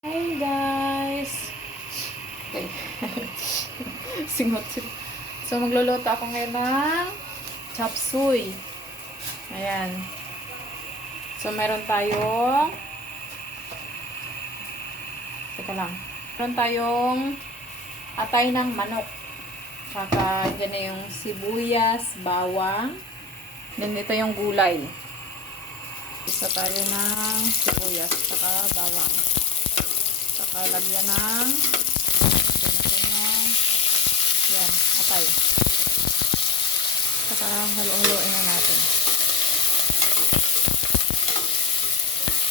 Hi guys! Okay. Singot. So magluluto ako ngayon ng chop suey. Ayan. So meron tayong meron tayong atay ng manok. Saka dyan na yung sibuyas, bawang. Then ito yung gulay. Isa tayo ng sibuyas, saka bawang. Saka lagyan ng yan, atay. Saka halo-haloin na natin.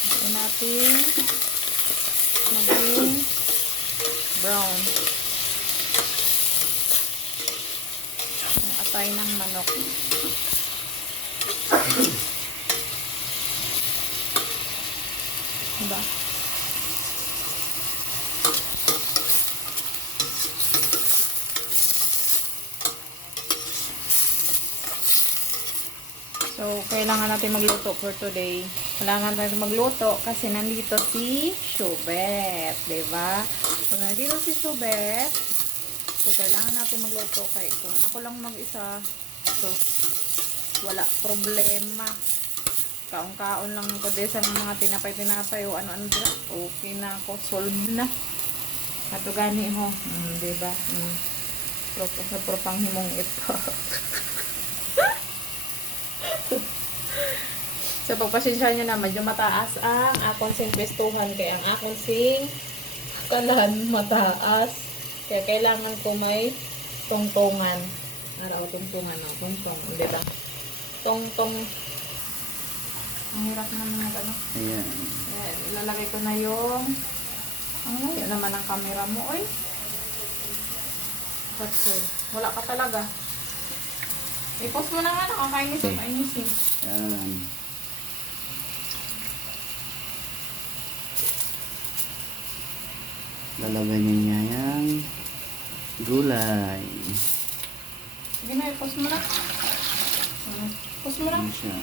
Haloin natin maging brown. Yung atay ng manok. Diba? So, kailangan natin magluto for today. Kailangan natin magluto kasi nandito si Shubet. Diba? Pag nandito si Shubet, so kailangan natin magluto. Kaya kung ako lang mag-isa, so wala problema. Kaon-kaon lang ko din sa mga tinapay-tinapay o ano-ano dila. Okay na ako. Solve na. Ato gani ho. Diba? Propang himong ito. So, pagpasensya nyo na, medyo mataas ang akong sing pwestuhan. Kaya ang akong sing kanan mataas. Kaya kailangan ko may tungtungan. Araw, tungtungan. No? Tungtong. Diba? Tungtong. Ang hirap naman ng ano. Ayan. Ayan. Ilalagay ko na yung ano yun naman ang camera mo. Oy. Wala ka talaga. I-post mo na nga. Nakakainis. Nakakainis eh. Ayan. Lalagay niya yung gulay. Sige na, i-post mo na. Post mo na. Ayan siya.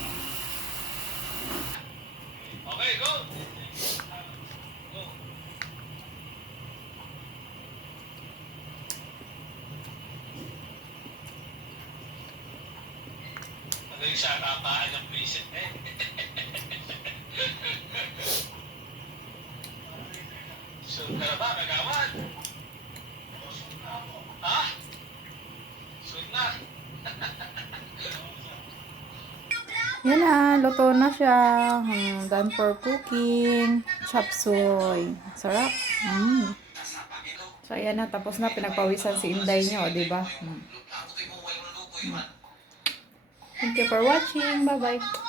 Okay, go! Ano yung sa kapaan ng visit eh? So, ka na ba, kagawan? Ha? Soon na. Yan na, luto na siya. Done for cooking. Chop suey. Sarap. So, ayan na. Tapos na. Pinagpawisan si Inday nyo. Diba? Thank you for watching. Bye-bye.